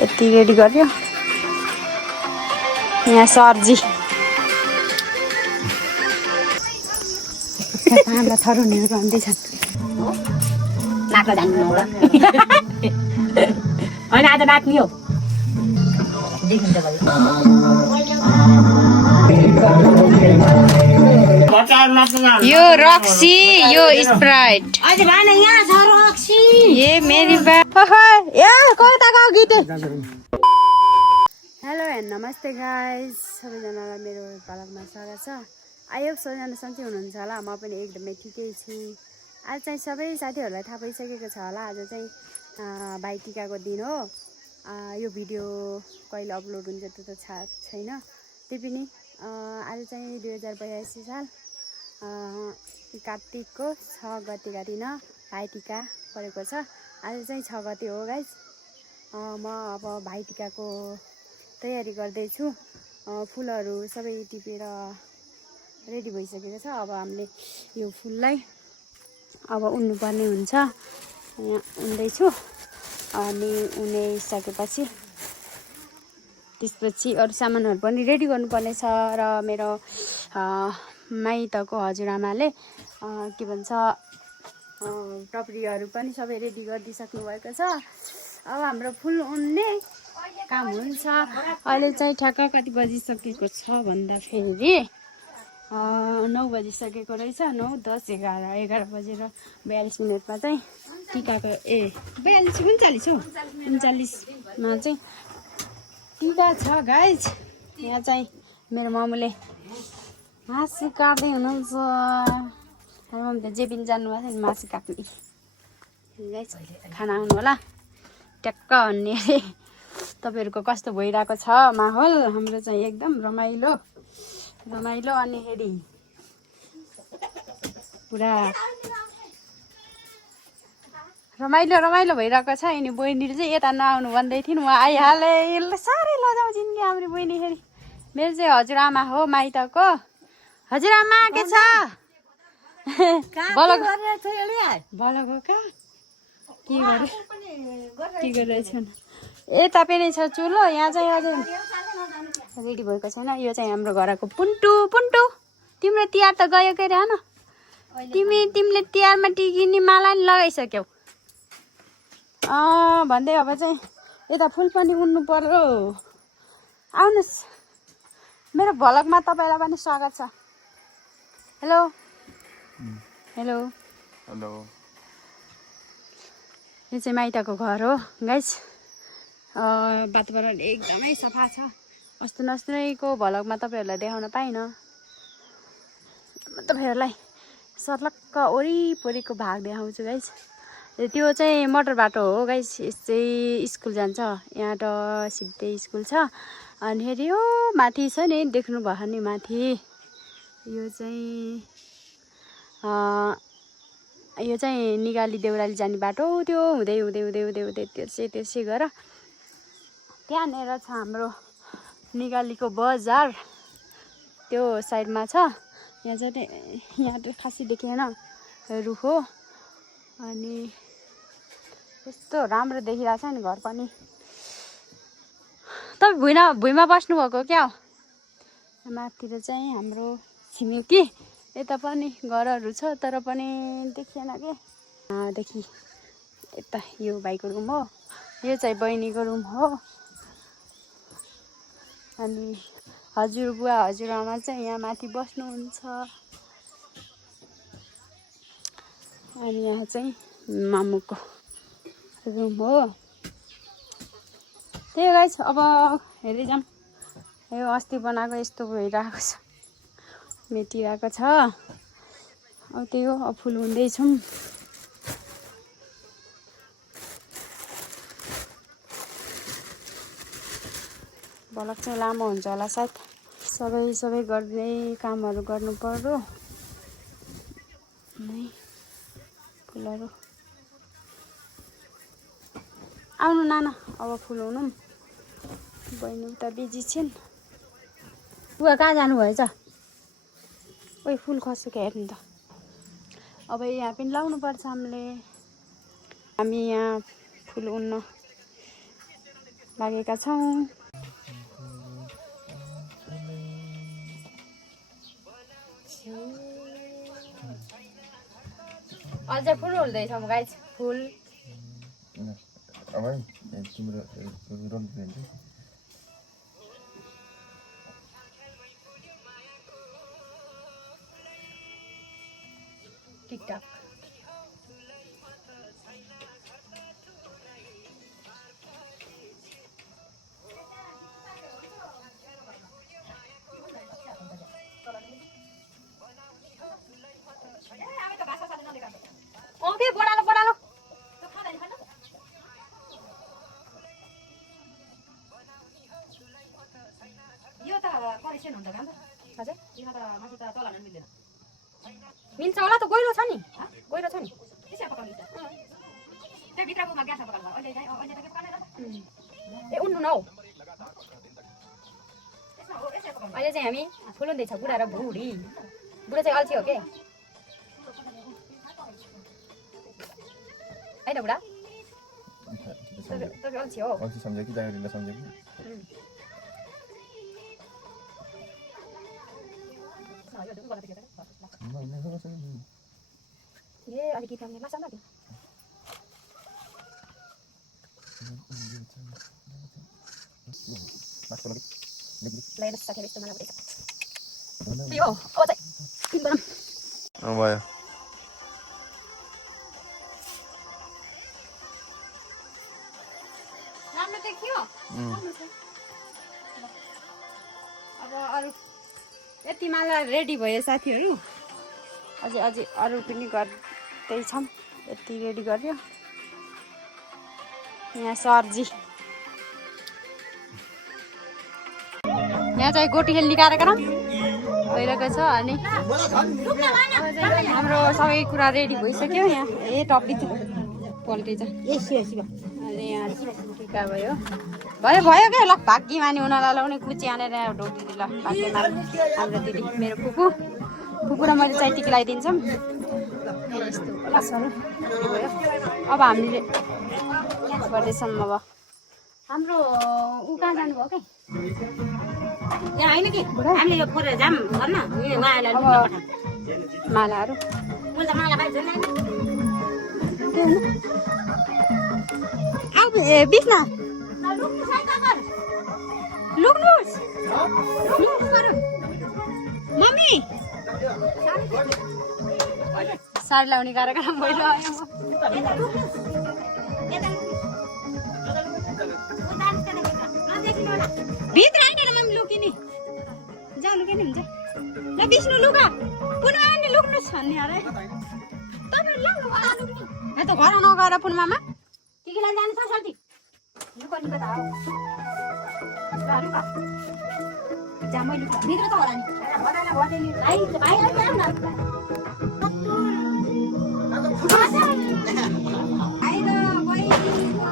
यति रेडी गर्यो यहाँ सरजी पाँच थरो हुने भन्दैछन् नाच्न जान्नु होला होइन आज नाच्ने हो देखिन्छ यो रक्सी यो स्प्राइट अझै भएन यहाँ छ रक्सी ए मेरी बा ए कता गयो गीत हेलो एन्ड नमस्ते गाइज सबैजनालाई मेरो भ्लगमा स्वागत छ आयो सबैजना सन्चै हुनुहुन्छ होला म पनि एकदमै ठिकै छु आज चाहिँ सबै साथीहरूलाई थाहा भइसकेको छ होला आज चाहिँ भाइटिकाको दिन हो यो भिडियो कहिले अपलोड हुन्छ त्यो त थाहा छैन त्यही पनि आज चाहिँ 2082 साल कार्तिकको 6 गतेका दिन भाइटिका परेको छ आज चाहिँ 6 गते हो गाइज म अब भाइटिकाको तयारी गर्दैछु फुलहरू सबै टिपेर रेडी भइसकेको छ अब हामीले यो फुललाई अब उन्नुपर्ने हुन्छ यहाँ उन्दैछु अनि उनाइसकेपछि त्यसपछि अरू सामानहरू पनि रेडी गर्नुपर्ने छ र मेरो माइतको हजुरआमाले के भन्छ टपरीहरू पनि सबै रेडी गरिदिइसक्नु भएको छ अब हाम्रो फुल उन्ने काम हुन्छ अहिले चाहिँ ठ्याक्क कति बजिसकेको छ भन्दाखेरि 9 बजिसकेको रहेछ 9, 10, 11 बजेर 42 मिनटमा चाहिँ टिकाको 42 39 हो 39मा चाहिँ टिका छ गाइज यहाँ चाहिँ मेरो मामुले मासु काट्दै हुनुहुन्छ मम्मी त जे पनि जानुभएको छ नि मासु काट्ने गाइज खाना आउनु होला ट्याक्क भन्ने अरे तपाईँहरूको कस्तो भइरहेको छ माहौल हाम्रो चाहिँ एकदम रमाइलो अनि हेरी पुरा रमाइलो भइरहेको छ अनि बहिनीले चाहिँ यता नआउनु भन्दै थिइन् उहाँ आइहाले साह्रै लजाउँछिन् कि हाम्रो बहिनी फेरि मेरो चाहिँ हजुरआमा हो माइतको हजुरआमा के छ बलग हो कहाँ के गरिरहेछन् यता पनि छ चुलो यहाँ चाहिँ अझै रेडी भएको छैन यो चाहिँ हाम्रो घरको पुन्टु तिम्रो तिहार त गयो के रे न तिमीले तिहारमा टिकिने माला नि लगाइसक्यौ भन्दै अब चाहिँ यता फुल पनि उन्नु पर्यो आउनुहोस् मेरो भ्लगमा तपाईँलाई पनि स्वागत छ हेलो यो चाहिँ माइतको घर हो गाइस वातावरण एकदमै सफा छ अस्तिको भ्लगमा तपाईँहरूलाई देखाउन पाइनँ तपाईँहरूलाई सर्लक्क वरिपरिको भाग देखाउँछु गाइस त्यो चाहिँ मोटर बाटो हो गाइस यस्तै स्कुल जान्छ यहाँ त सिधै स्कुल छ अनि फेरि यो माथि छ नि देख्नु भयो नि माथि यो चाहिँ निगाली देउराली जाने बाटो त्यो हुँदै त्यसै गर त्यहाँनिर छ हाम्रो निगालीको बजार त्यो साइडमा छ यहाँ त खासै देखेन रुख हो अनि कस्तो राम्रो देखिरहेछ नि घर पनि तपाईँ भुइँमा बस्नुभएको क्या हो माथितिर चाहिँ हाम्रो छिमेकी यता पनि घरहरू छ तर पनि देखिएन के देखि यता यो भाइको रुम हो यो चाहिँ बहिनीको रुम हो अनि हजुरबुवा हजुरआमा चाहिँ यहाँ माथि बस्नुहुन्छ अनि यहाँ चाहिँ मामुको रुम हो त्यही गाइस अब हेर्दै जाऊँ यो अस्ति बनाएको यस्तो भइरहेको छ मेटिरहेको छ अब त्यही हो अब फुल हुँदैछौँ भ्लग चाहिँ लामो हुन्छ होला सायद सबै गर्दै कामहरू गर्नु पर्यो फुलहरू आउनु नाना अब फुल हुनु बहिनी उता बिजी छिन् बुवा कहाँ जानुभएछ ओइ फुल खस्यो क्या हेर्नु त अब यहाँ पनि लाउनुपर्छ हामी यहाँ फुल उन्न लागेका छौँ। अझै फुल हुँदैछौँ गाइस, फुल टिकटक ओके बडालो बडालो यो त करेक्सन हुन्छ काम हजुर यहाँ त मासु त चलाउन मिल्दैन मिल्छ होला त गइरो छ नि गइरो छ नि त्यसै पकाउनु त त्यो भित्रकोमा ग्यास पकाउनु अहिले चाहिँ अहिले त के पकाउने र ए उन्नु न हौ अहिले चाहिँ हामी फुल हुँदैछ बुढा र बुढी बुढा चाहिँ अल्छी हो के होइन बुढा तपाईँ अल्छी हो अल्छी सम्झ्यो कि जागिरिला सम्झ्यो कि ए अलिकति हामीले माछा लाग्यो Lain sakit itu malah berita. Yo, apa sih? Gimana? Apa ya? Nama देखियो? अब अरु यति माला रेडी भयो साथीहरु अझै अझै अरु पनि गर्दै छम यति रेडी गर्यो यहाँ सरजी यहाँ चाहिँ गोटी खेल्ने कार्यक्रम भइरहेको छ अनि हाम्रो सबै कुरा रेडी भइसक्यो यहाँ ए टप्पी पल्टेछ अनि यहाँ टिका भयो भयो भयो क्या ल भाग्य माने उनीहरूलाई लाउने कुची हानेर ढोकी ल भाग्य माने हाम्रो दिदी मेरो फुपू र मैले चाहिँ टिका लगाइदिन्छौँ यस्तो क्लासहरू भयो अब हामीले गर्दैछौँ अब हाम्रो ऊ कहाँ जानुभयो क्या यहाँ होइन कि हामीले यो फोरेर जाम भन्न उहाँहरूलाई मालाहरू बिच्न लुक्नुहोस् मम्मी साडी लाउने कार्यक्रम भइरह्यो भित्र होइन मम्मी लुकिने जा लुकिने हुन्छ ल विष्णु लुगा पुनमा नि लुक्नुहोस् भन्ने अरे तपाईँ लुक्नु त घर नगएर पुनमामा टिकीलाई जानु छ साथी लुकाउनु त हो लुका जा मैले भित्र त होला नि भाइ भाइ आउनु न आइलो बहिनीको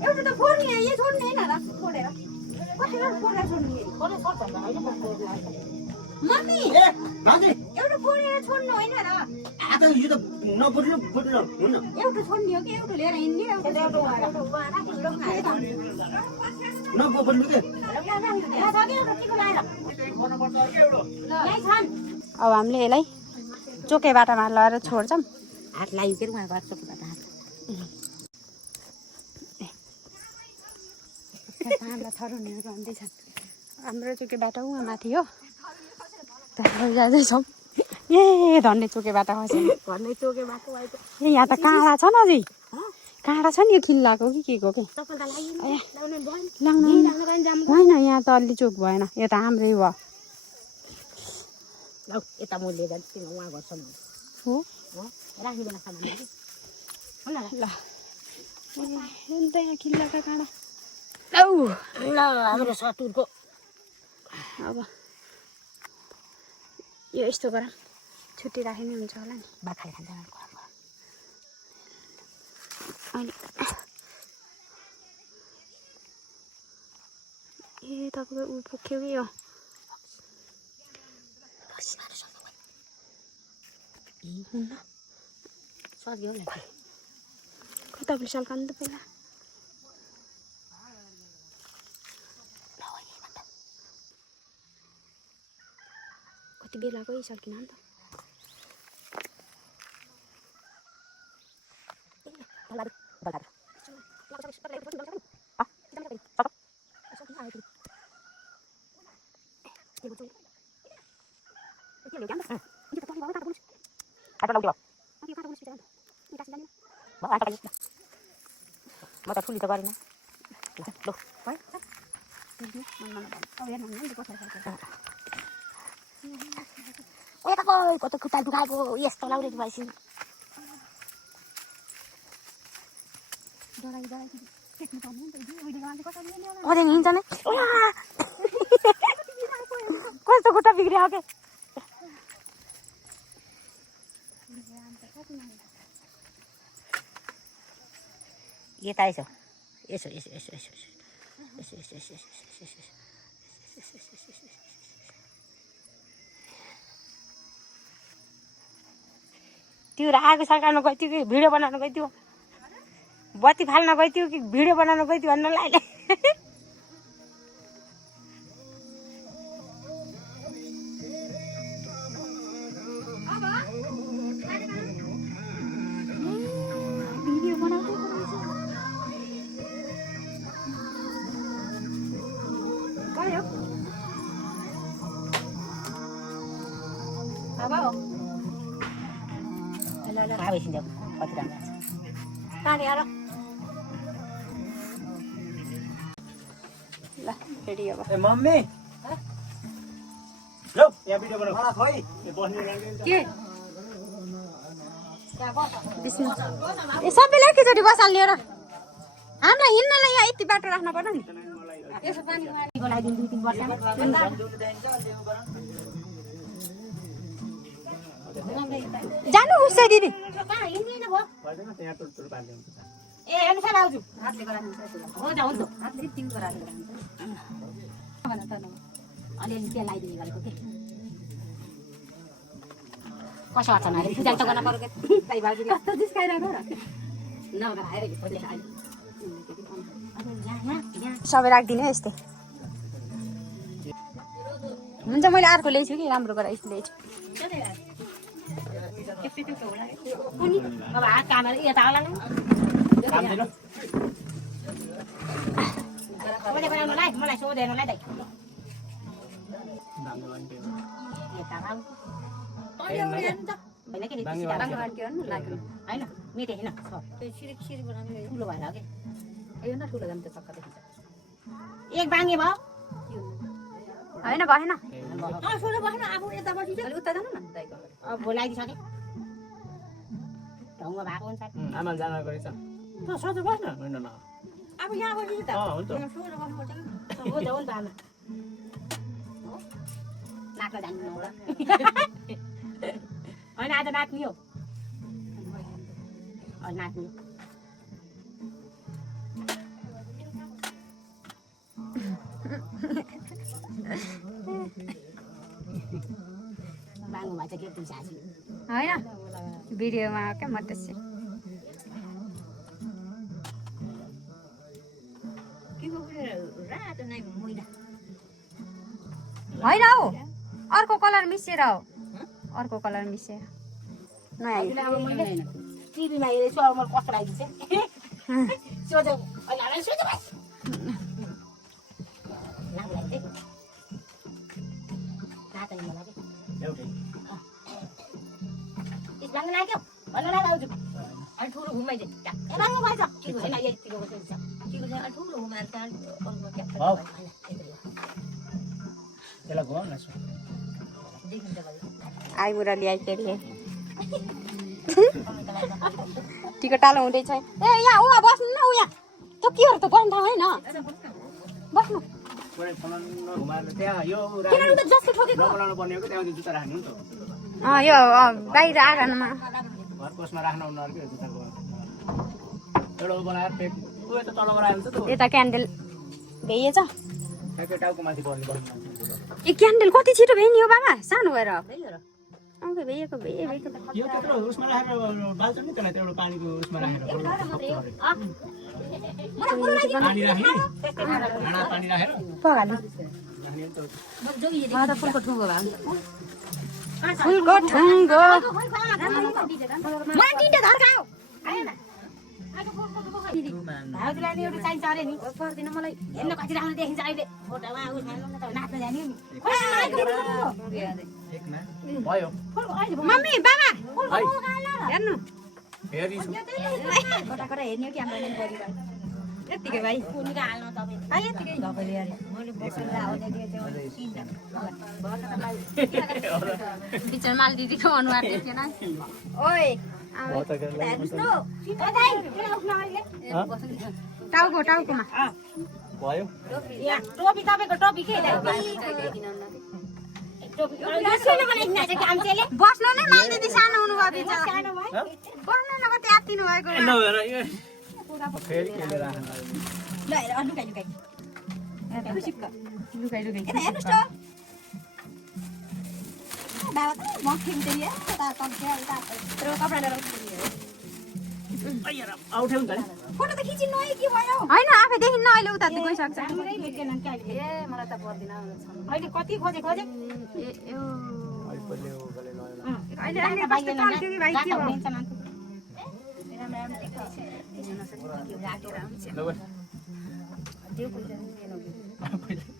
एउटा त फोड्ने यो छोड्ने होइन र फोडेर कसैलाई फोडेर छोड्ने मम्मी एउटा फोडेर छोड्नु होइन र एउटा छोड्ने हो कि एउटा लिएर हिँड्ने अब हामीले यसलाई चोके बाटामा लगाएर छोड्छौँ हात लाग्यो के उहाँ गर्छ हाम्रो चोके बाटो उहाँ माथि हो जाँदैछौँ ए धन्ने चोके बाटो खस्यो चोके बाटो ए यहाँ त काँडा छ न अझै काँडा छ नि यो खिल्लाको कि के को के होइन यहाँ त अलि चोक भएन यो त हाम्रै भयो यता म लिएर जान्छु उहाँ गर्छ हो राखिदिनु सामान ल यहाँ खिल्लाका काँडा औ ल हाम्रो सतुरको अब यो यस्तो गरौँ छुट्टी राख्ने हुन्छ होला नि बाखाइ खान्छ अहिले ए तपाईँको ऊ पुग्यो कि यो हुन्न सक्यो नि खै तपाईँले सल्काउनु त पहिला कति बेलाको सल्किन नि त म त ठुली त गरिनँ कता खुट्टा दुखाएको यस्तो लाउरे भएपछि अझै हिँड्छ नै कस्तो खुट्टा बिग्रियो के यता यसो यसो यसो यसो यसो यसो यसो यसो यसो त्यो आगो सल्काउन गइथ्यो कि भिडियो बनाउन गइथ्यो बत्ती फाल्न गइथ्यो कि भिडियो बनाउन गइथ्यो भन्नु लाग्यो कति राम्रो पानी आएर ल रेडी अब ए मम्मी लो यहाँ भिडियो बनाऊ खाना खोइ के ए सबैलाई एकैचोटि बसाल्ने र हामीलाई हिँड्नलाई यहाँ यति बाटो राख्नु पर्छ नि यसो पानी लगाइदिनु 2-3 वर्ष जानु उसै दिदी ए हेर्नु सर आउँछु हुन्छ हुन्छ अलिअलि त्यहाँ लगाइदिने गरेको के कसो गर्छ अहिले पूजा त गर्न पर्यो कस्तो जिस्काइरहेको र नगर आएर सबै राखिदिने यस्तै हुन्छ मैले अर्को ल्याइछु कि राम्रो गरेर यस्तो ल्याइछु अब हात कामेर यता होला नि मैले बनाउनुलाई मलाई सोधेर्नुलाई दाइ होइन मिठे होइन ठुलो भएर कि यो न ठुलो जान्छ सक्का देखिन्छ एक बाङ्गे भयो होइन भएन सोह्र बस्नु आफू यता बसिन्छ उता जानु न दाइको अब लगाइदिइसकेँ ढङ्ग भएको हुन्छ आमा जान गरेछ त सधैँ बस्न होइन न अब यहाँ बसिन्छ त हुन्छ सोह्र बस्नुपर्छ हो त आमा नाच्न जान्नु होला होइन आज नाच्ने हो नाच्ने बाङ्गो भएछ के तुलसी होइन भिडियोमा क्या म त्यसै होइन हौ अर्को कलर मिसेर हो अर्को कलर मिसेर नयाँ टिभीमा हेरेछु अब मैले कस्तो लगाइदिन्छ सोझो सोझो बाङ्गो लाग्यो भन्नु लाग्यो आउँछु अनि ठुलो घुमाइदिए बाङ्गो भएछ ठिक छैन यतिको छ ठिक छैन ठुलो घुमाएर आइमुरा ल्याइकेरी टिकट टालो हुँदैछ ए यहाँ उहाँ बस्नु न उहाँ त्यो के हो त बस्नु होइन बस्नु कुनै फलान घुमाएर त्यहाँ यो किन उता जस्तो ठोकेको नबोलाउनु पर्ने हो कि त्यहाँ जुत्ता राख्नु नि त यो बाहिर आँगनमा घर कोसमा राख्नु उनीहरू के जुत्ताको एउटा बनाएर पेट तँ त तलबाट आइन्छ त यता क्यान्डल भइएछ ठ्याक्कै टाउको माथि पर्ने बस्नु ए क्यान्डल कति छिटो भयो नि हो बाबा सानो भएर आउँदै भइएको यो त्यत्रो उसमा राखेर बाल्छ नि त्यसलाई त्यो एउटा पानीको उसमा राखेर पानी राख्ने भाँडा पानी राखेर पगाल्नु राख्ने नि त फुलको ठुङ्गो भयो फुलको ठुङ्गो मलाई तिनटा धर्कायो आयो न भाउजूलाई नि एउटा चाहिन्छ अरे नि पर्दैन मलाई हेर्न कति राम्रो देखिन्छ अहिले फोटोमा उसमा नाच्न जाने नि एक न भयो मम्मी बाबा हेर्नु हेरि फोटाकोटा हेर्ने हो कि हाम्रो नि परिवार यतिकै भाइ कुनीको हाल्न तपाईँ यतिकै भएकोले अरे मैले बसेर आउने दिए चाहिँ बिचरा माल दिदीको अनुहार देखेन ओइ टाउकोमा भयो टोपी तपाईँको टोपी के बस्नु नै माल दिदी सानो हुनुभयो बिचरा बस्नु न कति आत्तिनु भएको नभएर यो फेरि केले राख्नु लुकाइ आउठ्यो नि त फोटो त खिचिनु है के भयो होइन आफै देखिन्न अहिले उता गइसक्छ अहिले कति खोजे खोजे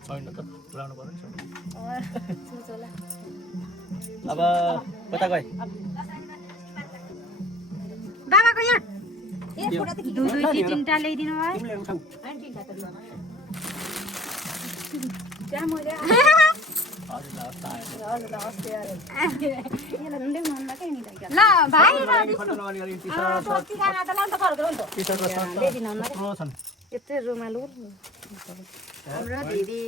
छैन त पुऱ्याउनु पर्यो नि अब कता गए बाबाको यहाँ ए फोटो त दुई तिनटा ल्याइदिनु भयो तिमीले उठाऊ ल भाइ यत्रो रुमालु हाम्रो दिदी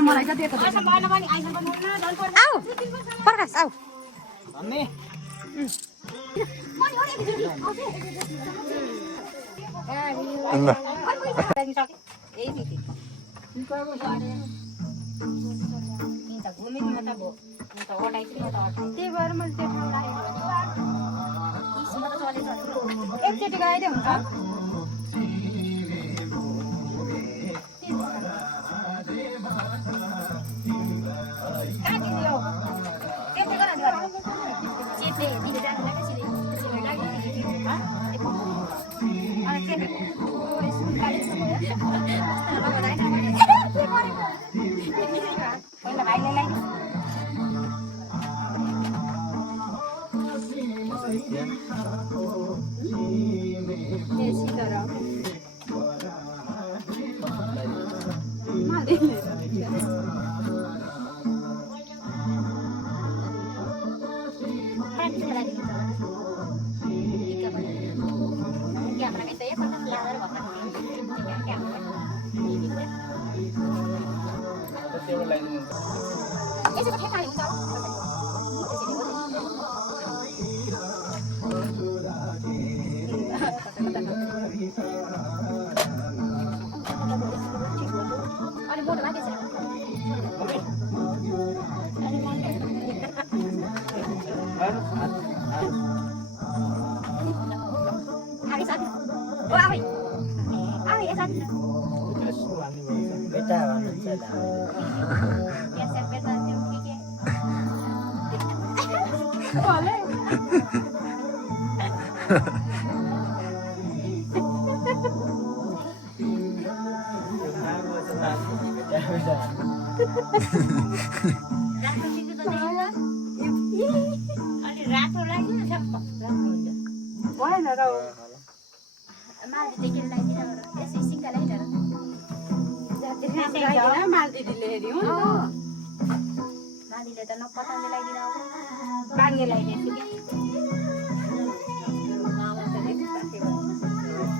मलाई कति आऊ प्रकाश आऊ भन्ने त्यही भएर मैले त्यो ठाउँ राखेको एकचोटि गएरै हुन्छ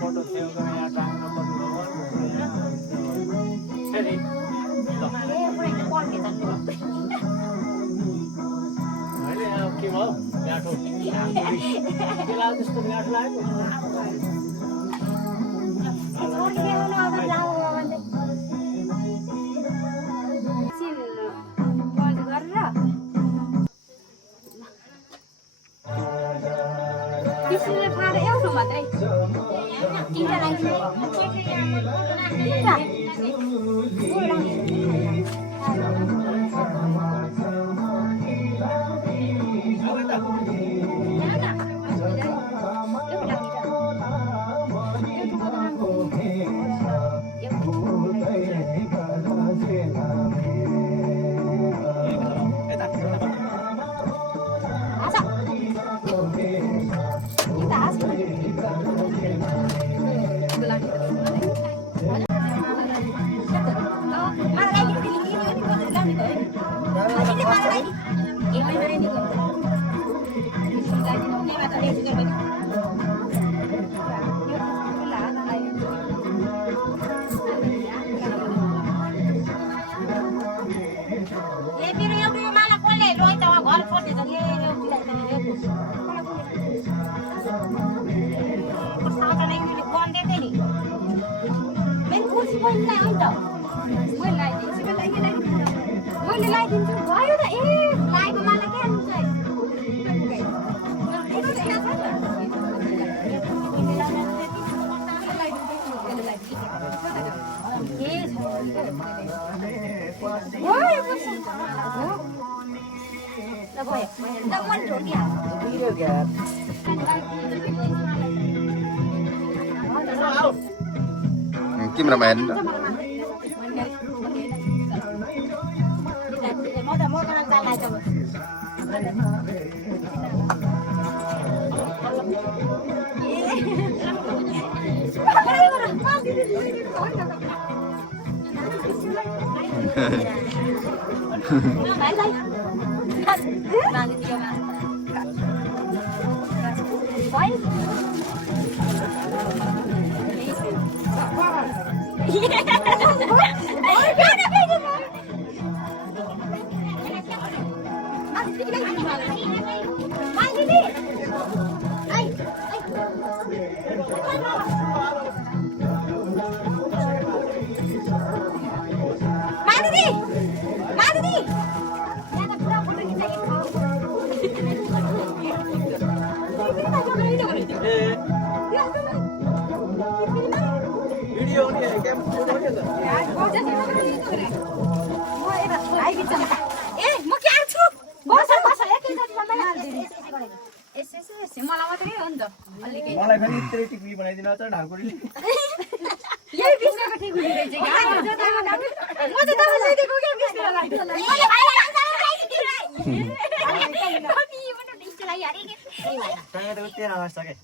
फोटो सेभ गरेर यहाँ टाङ्नु पर्यो नि मैले अब के भयो गाठो त्यसलाई त्यस्तो गाठो लाग्यो पिसीले फाले एउटा मात्रै तिनटा लागिदिनु मैले लगाइदिन्छु भयो त ए लाएको मलाई के हुन्छ Cameraman. भिडियो नि क्याम फोटो नि त मलाई मात्रै हो नि त अलिकति मलाई पनि यत्रै टिकली बनाइदिनु छ ढाकुरीले यही बिस्ताको ठिक हुने रहेछ क्या म त तपाईलाई दिएको के बिस्तालाई त्यहाँ त उतै नमस्ते के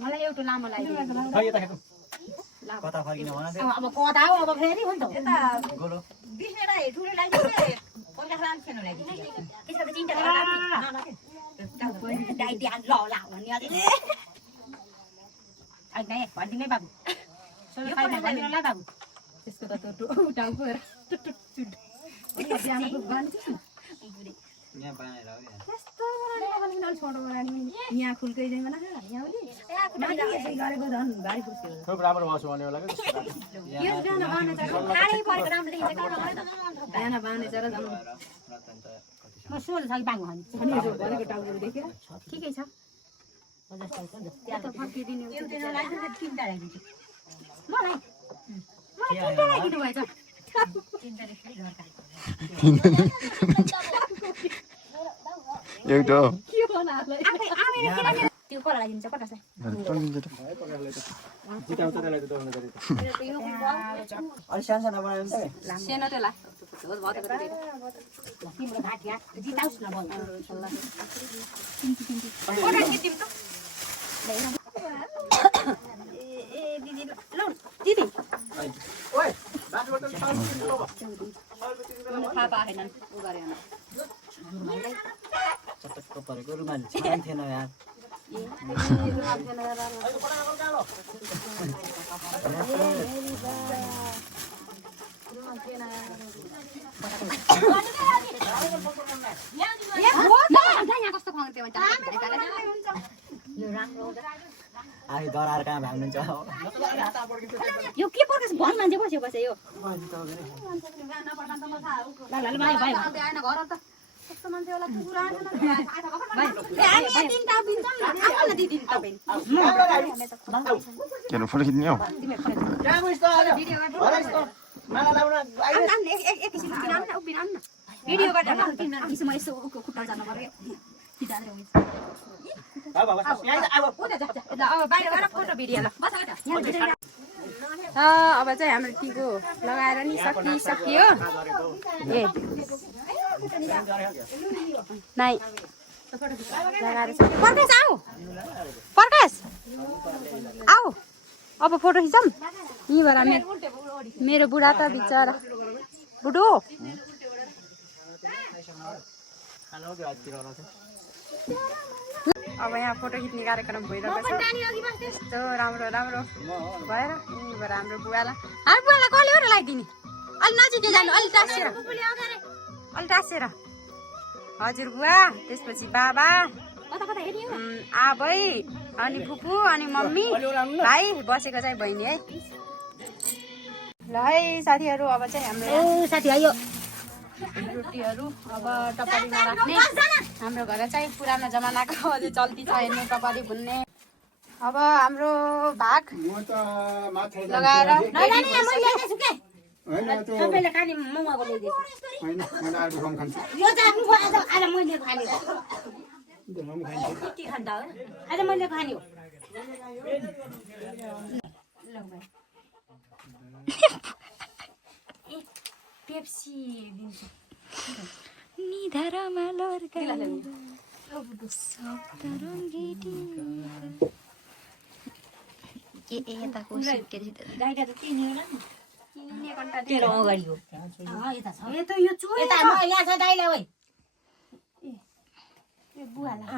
मलाई एउटा लामो लगाइदिनु खै यता खेतु कता फर्किनु भन त अब कता हो अब फेरि हो नि त गोलो बिस्नेलाई ठुलो लागिदिनु कोनका राम खेल्नु लागिदिनु त्यसको त चिन्ता गर्नु डाइटी हाल ल ल भन्ने अहिले अहिले भन्दिनै बाबु यो खाइदिनु भन्दिनु ल बाबु त्यसको त टाउको बिहानको गान्छु यहाँ बनाएर हो क्या त्यस्तो बनानी अलि छोटो बनानी यहाँ खुल्कै चाहिँ बना गरेको झन् भारी खुसी खूब राम्रो बस्छु भन्ने होला के यो गाना बाने छ खानै परेको राम्रो देखिन्छ गाना बाने छ र झन् म सोल छ बाङ भन्छ अनि यो भनेको टाउको देखेर ठिकै छ त्यहाँ त फर्किदिनु एउटा नलागिदिनु तिनटा लागिदिन्छु मलाई तिनटा लागिदिनु भएछ तिनटाले फेरि घरका एउटा के बनालाई त्यो कला लागिन्छ पटासलाई जिता उतारलाई त दोर्न गरे अलि सानो सानो बनायो भने त सेनो त्यो ला तिम्रो घाटिया जिताउस् न भन्नु ए दिदी ल दिदी ओइ बाटोबाट सानो किलो भयो थाहा पाएनन् उ गरेन चटक्क परेको रुमाल छैन थिएन यार कस्तो खुवाउँथ्यो हामी डराएर कहाँ भाग्नुहुन्छ यो के पर्छ भन मान्छे बस्यो बस्यो यो फोटो खिच्ने हो भिडियो गरेर यसो यसो खुट्टा जानु पर्यो बाहिर फोटो भिडियो ल अब चाहिँ हाम्रो टिको लगाएर नि सकियो ए नाइ लगाएर प्रकाश आऊ प्रकाश आऊ अब फोटो खिचौँ यहीँ भएर मेरो बुढा त बिचरा बुढो अब यहाँ फोटो खिच्ने कार्यक्रम भइरहेको छ यस्तो राम्रो राम्रो भएर यहीँबाट हाम्रो बुवालाई बुवालाई कसले हो र लगाइदिने अलि नजिकै जानु अलि टाँसेर हजुर बुवा त्यसपछि बाबा आबै अनि फुपू अनि मम्मी भाइ बसेको चाहिँ बहिनी है ल है साथीहरू अब चाहिँ हाम्रो साथी आयो रोटीहरू अब टपरीमा राख्ने हाम्रो घर चाहिँ पुरानो जमानाको अझै चल्ती छ हेर्ने टपरी भुन्ने अब हाम्रो भाग लगाएर सबैले खाने मगाएको ल्याइदिएछु यो चाहिँ आज मैले खाने के खान्छ आज मैले खाने हो पेप्सी दिन्छु निधारमा लर्का यताको गाईका त के नि होला नि तेरो अगाडि हो यता छ यो चुहे यता यहाँ छ दाइला ओइ ए बुवालाई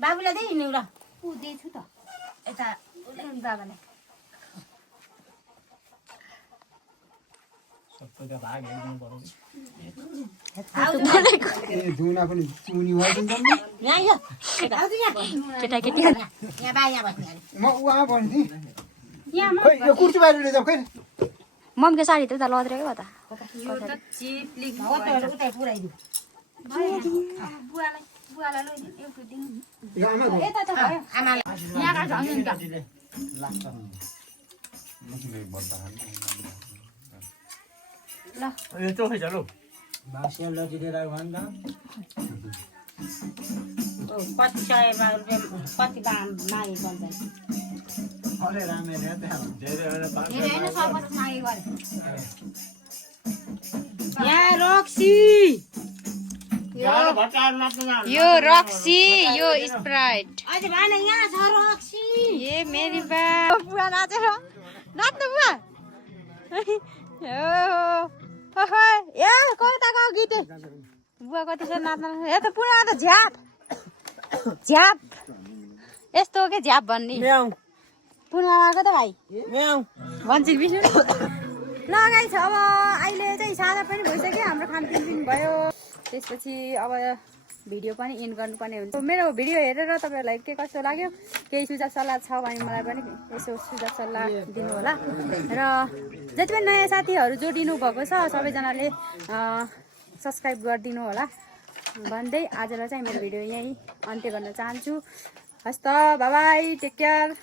बाबुलाई दे नि ल ऊ दिएछु त यता बाबालाई सबैका भाग हेर्नु पर्यो दुना पनि चुनी भइदिन्छ नि यहाँ यो केटाकेटी यहाँ बाहिर बस्ने म उहाँ भन्थे यहाँ खै यो कुर्सी बाहिर लिएर जाऊ खै मम्मीको साडी त उता लद्रेको हो त यो त चिप्ली उता पुऱ्याइदिउ बुवालाई लैदिनु एउटा दिनु यो आमा घौ यता त भयो आमालाई यहाँ काट्छ नि त ल यो चोखै छ लौ कति सयमा रुपियाँ कति मागे पर्दैन हेर सर्वत मागे गरे यहाँ रक्सी यो रक्सी यो स्प्राइट अहिले भएन यहाँ छ रक्सी ए मेरी बा बुवा नाचेर नाच्नु बुवा ए कताको गीत बुवा कति छ नाच्न ए त पुरा त झ्याप झ्याप यस्तो के झ्याप भन्ने पुनाको त भाइ भन्छ विष्णु ल गाइस अब अहिले चाहिँ साँझ पनि भइसक्यो हाम्रो खानपिन पनि भयो त्यसपछि अब भिडियो पनि एन्ड गर्नुपर्ने हुन्छ मेरो भिडियो हेरेर तपाईँहरूलाई के कस्तो लाग्यो केही सुझाव सल्लाह छ भने मलाई पनि यसो सुझाव सल्लाह दिनु होला र जति पनि नयाँ साथीहरू जोडिनु भएको छ सबैजनाले सब्सक्राइब गरिदिनु होला भन्दै आजलाई चाहिँ मेरो भिडियो यहीँ अन्त्य गर्न चाहन्छु हस् त बाई टेक केयर